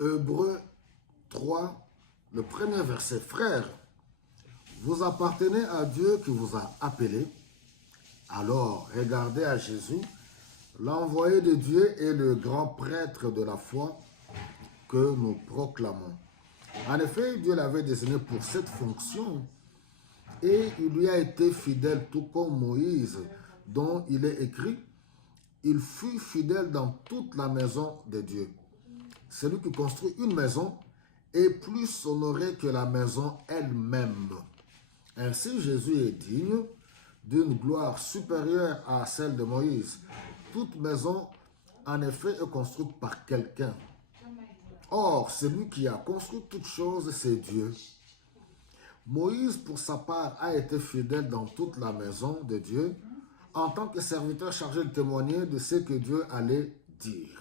Hébreux 3, le premier verset. Frères, vous appartenez à Dieu qui vous a appelé. Alors, regardez à Jésus, l'envoyé de Dieu et le grand prêtre de la foi que nous proclamons. En effet, Dieu l'avait désigné pour cette fonction et il lui a été fidèle tout comme Moïse, dont il est écrit, il fut fidèle dans toute la maison de Dieu. Celui qui construit une maison est plus honoré que la maison elle-même. Ainsi, Jésus est digne d'une gloire supérieure à celle de Moïse. Toute maison, en effet, est construite par quelqu'un. Or, celui qui a construit toutes choses, c'est Dieu. Moïse, pour sa part, a été fidèle dans toute la maison de Dieu en tant que serviteur chargé de témoigner de ce que Dieu allait dire.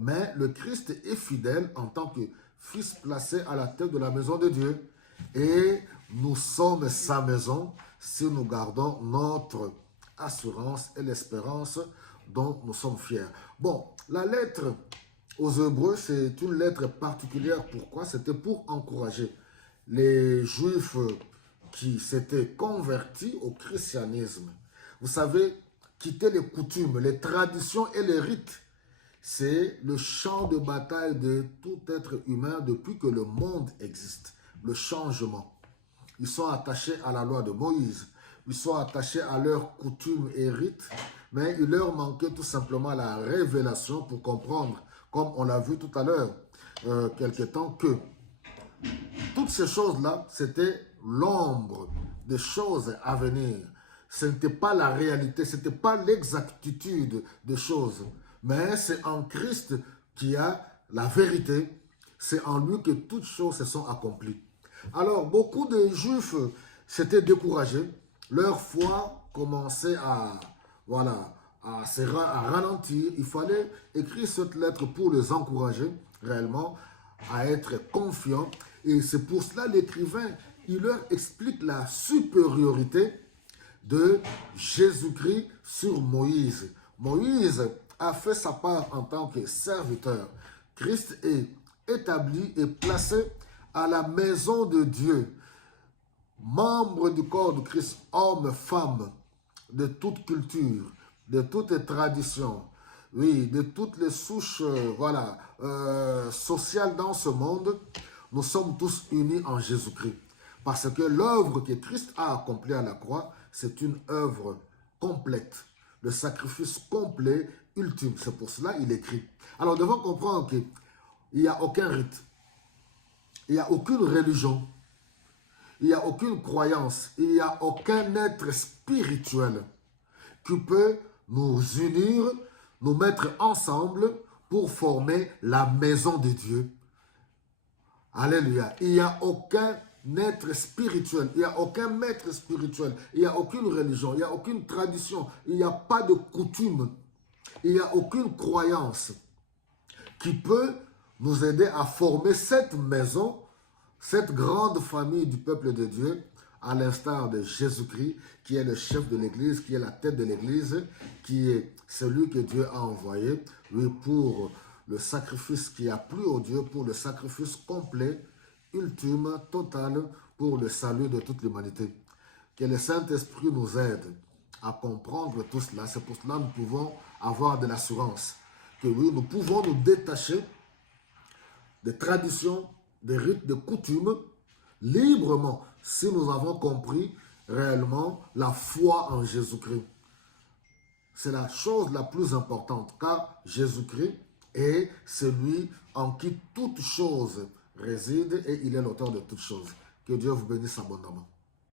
Mais le Christ est fidèle en tant que fils placé à la tête de la maison de Dieu. Et nous sommes sa maison si nous gardons notre assurance et l'espérance dont nous sommes fiers. Bon, la lettre aux Hébreux, c'est une lettre particulière. Pourquoi? C'était pour encourager les Juifs qui s'étaient convertis au christianisme. Vous savez, quitter les coutumes, les traditions et les rites, c'est le champ de bataille de tout être humain depuis que le monde existe. Le changement. Ils sont attachés à la loi de Moïse. Ils sont attachés à leurs coutumes et rites, mais il leur manquait tout simplement la révélation pour comprendre, comme on l'a vu tout à l'heure, quelque temps, que toutes ces choses-là, c'était l'ombre des choses à venir. Ce n'était pas la réalité, ce n'était pas l'exactitude des choses. Mais c'est en Christ qu'il y a la vérité. C'est en lui que toutes choses se sont accomplies. Alors, beaucoup de Juifs s'étaient découragés. Leur foi commençait à ralentir. Il fallait écrire cette lettre pour les encourager réellement à être confiants. Et c'est pour cela l'écrivain, il leur explique la supériorité de Jésus-Christ sur Moïse. Moïse a fait sa part en tant que serviteur. Christ est établi et placé à la maison de Dieu. Membre du corps de Christ, homme, femme, de toute culture, de toutes traditions, oui, de toutes les souches sociales dans ce monde, nous sommes tous unis en Jésus-Christ. Parce que l'œuvre que Christ a accomplie à la croix, c'est une œuvre complète. Le sacrifice complet, ultime. C'est pour cela qu'il écrit. Alors, nous devons comprendre qu'il n'y a aucun rite. Il n'y a aucune religion. Il n'y a aucune croyance. Il n'y a aucun être spirituel qui peut nous unir, nous mettre ensemble pour former la maison de Dieu. Alléluia. Il n'y a aucun être spirituel, il n'y a aucun maître spirituel, il n'y a aucune religion, il n'y a aucune tradition, il n'y a pas de coutume, il n'y a aucune croyance qui peut nous aider à former cette maison, cette grande famille du peuple de Dieu, à l'instar de Jésus-Christ, qui est le chef de l'Église, qui est la tête de l'Église, qui est celui que Dieu a envoyé, lui, pour le sacrifice qui a plu au Dieu, pour le sacrifice complet, ultime, total, pour le salut de toute l'humanité. Que le Saint-Esprit nous aide à comprendre tout cela. C'est pour cela que nous pouvons avoir de l'assurance. Que oui, nous pouvons nous détacher des traditions, des rites, des coutumes, librement, si nous avons compris réellement la foi en Jésus-Christ. C'est la chose la plus importante, car Jésus-Christ est celui en qui toute chose réside et il est l'auteur de toutes choses. Que Dieu vous bénisse abondamment.